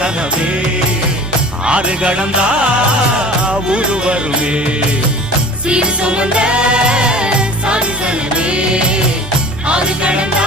தரிசனமே ஆறு கடந்தா ஊரு வருமே சீர் சுமந்த சாதி சனமே ஆறு கடந்தா